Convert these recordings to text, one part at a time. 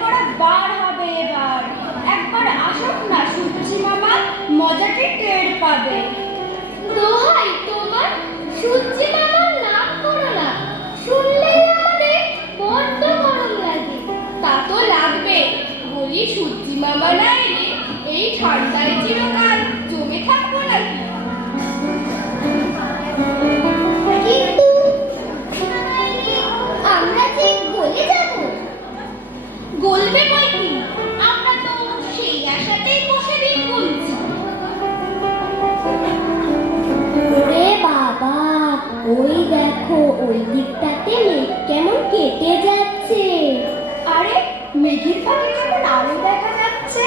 করা বার হবে এবার। একবার আসুক না সূর্যি মামা, মজাটি টের পাবে। দোহাই তোমার, সূর্যি মামার নাম করো না, শুনলেই আমাদের বড্ড গরম লাগে। তা তো লাগবে, বলি সূর্যি মামা না এলে এই ঠান্ডায় চিরকাল জমে থাকবো নাকি? কিন্তু আমরা যে গলে যাব। গলবে বই কি, আমরা তো সেই আশাতেই বসে দিন গুনছি। ওরে বাবা, ওই দেখো ওই দিকটাতে মেঘ কেমন কেটে যাচ্ছে। আরে মেঘের ফাঁকে কেমন আলো দেখা যাচ্ছে।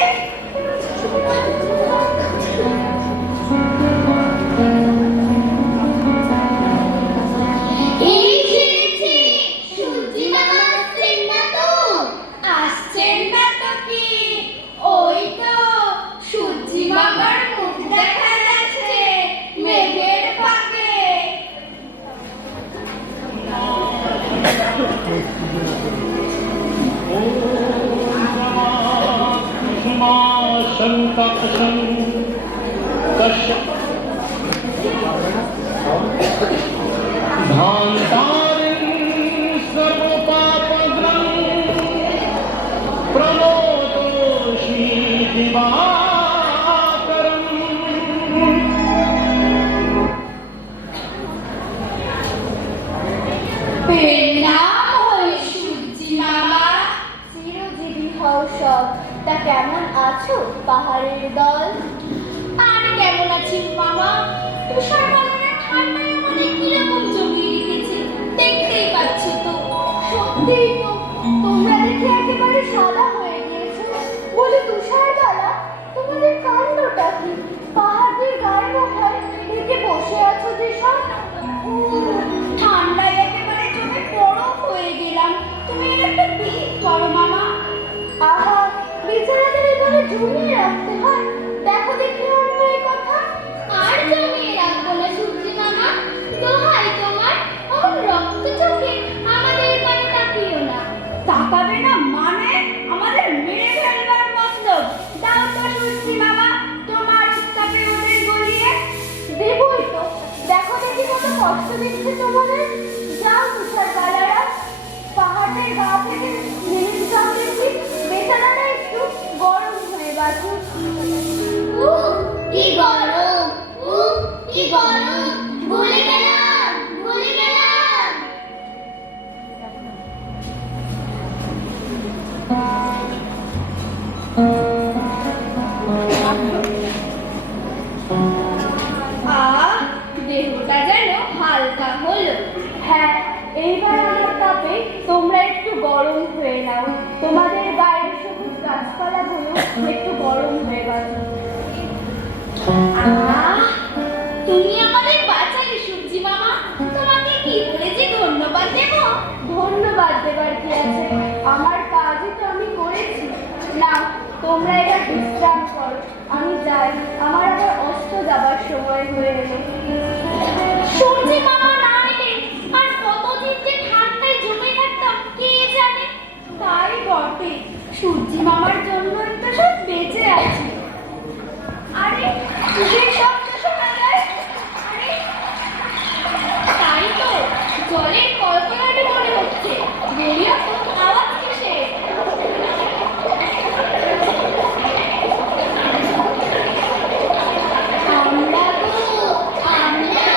এই ছেড়েছে, সূর্যি মামা আসছেন না তো? আসছেন না তো কি, ওই তো সূর্যি মামার মুখ দেখা যাচ্ছে মেঘের ফাঁকে। চিরজীবী হও সব। তা কেমন আছো পাহাড়ের দল? আর কেমন আছিস মামা? তুষার বাদলের ঠান্ডায় আমাদের কিরকম জমিয়ে রেখেছে দেখতেই পাচ্ছ তো। সত্যিই তো, তোমরা দেখে একেবারে সাদা হয়ে গিয়েছো। বলে তুষারবালা, তোমাদের কাণ্ডটা কি? পাহাড়ের গায়ে মাথায় ঢেকে বসে আছো যে সব। ঠান্ডায় একেবারে জমে বরফ হয়ে গেলাম। তুমি একটা বিয়ে করো মামা। আহা, বেচারাদের এভাবে জমিয়ে রাখতে হয়। দেখো দেখি অন্য এই কথা। আর জমিয়ে রাখবো না সূর্যি মামা, দোহাই তোমার, ওর রক্ত চোখে আমাদের পানে তাকিও না। তাকাবে না মানে আমাদের মেরে ফেলবার মতলব। দাও তো সূর্যি মামা তোমার উত্তাপে ওদের গলিয়ে। দেবই তো, দেখো দেখি কত কষ্ট দিচ্ছে তোমাদের। যাও তুষারবালারা, পাহাড়ের গা থেকে নেমে যাও দেখি, বেচারাটা একটু গরম হয়ে বাঁচুক। কি গরম, কি গরম, ভুলে গেলাম, ভুলে গেলাম। দেহটা যেন হালকা হলো। হ্যাঁ, এইবার আমার তাপে তোমরা একটু গরম হয়ে নাও। তোমাদের গায়ের সবুজ গাছপালাগুলো একটু গরম হয়ে গেল। তুমি আমাদের বাঁচালে সূর্যি মামা, তোমাকে কি বলে যে ধন্যবাদ দেব। ধন্যবাদ দেবার কি আছে, আমার কাজই তো আমি করেছি। না, তোমরা এবার বিশ্রাম করো, আমি যাই, আমার আবার অস্ত যাবার সময় হয়ে এলো। সূর্যি মামা না এলে আর কতদিন যে ঠান্ডায় জমে থাকতাম কে জানে। তাই বটে, সূর্যি মামার জন্যই তো সব বেঁচে আছি। আরে কিসের শব্দ শোনা যায়? আরে তাই তো, জলের কলকলাটি মনে হচ্ছে। বেরিয়ে তো আওয়াজ কিসের? আমরা গো, আমরা।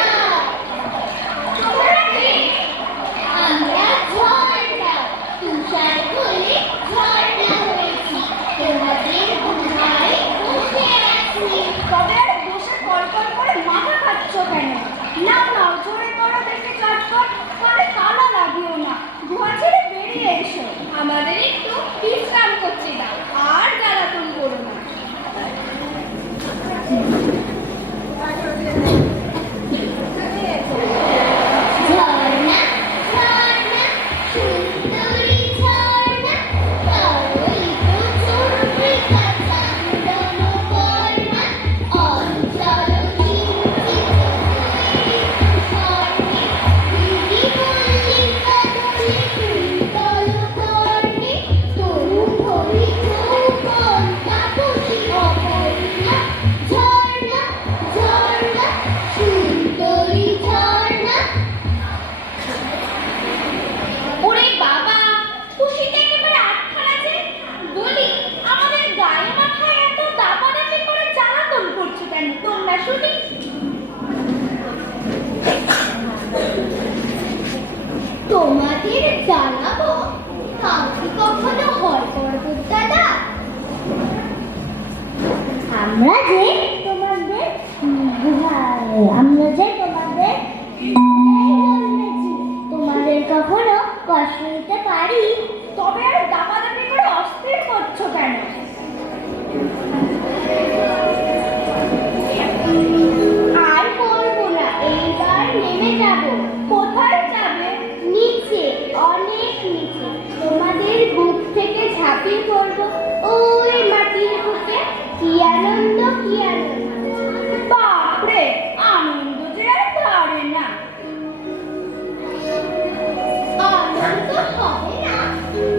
তোমাদের জানাবো তা কি কখনো হয় পর্বত দাদা? আমরা যে তোমাদের তোমাদের কখনো কষ্ট দিতে পারি? তবে আর দাপাদাপি করে অস্থির করছো কেন? আর করবো না, এইবার নেমে যাবো। কোথায় যাবে? নিচে, অনেক নিচে। তোমাদের বুক থেকে ঝাঁপিয়ে পড়বো ওই মাটির বুকে। কি আনন্দ, কি আনন্দ! বাপরে, আনন্দ যে আর ধরে না। আনন্দ হবে না?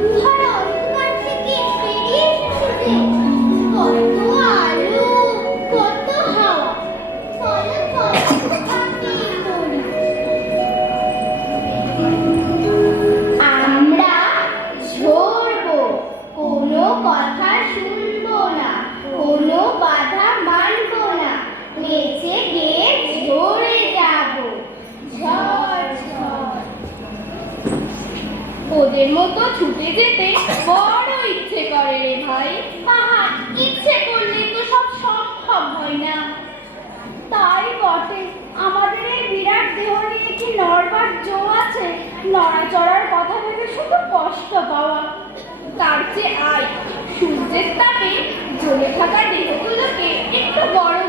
গুহার অন্ধকার থেকে বেরিয়ে এসেছে যে। কত আলো, কত হাওয়া! চলো চলো, ঝাঁপিয়ে পড়ি। আমরা ঝরবো, কোনো কথা শুনবো না, কোনো বাধা মানবো না। নেচে গিয়ে ঝরে যাবো। ঝড় ঝড়। ওদের মতো ছুটে যেতে বড় ইচ্ছে করে রে ভাই। আহা, ইচ্ছে করলে তো সব সম্ভব হয় না। তাই বটে, আমাদের এই বিরাট দেহ নিয়ে কি নড়বার জো আছে? নড়াচড়ার কথা ভেবে শুধু কষ্ট পাওয়া। তার চেয়ে আয়, সূর্যের তাপে জ্বলে থাকা দেহগুলোকে একটু গরম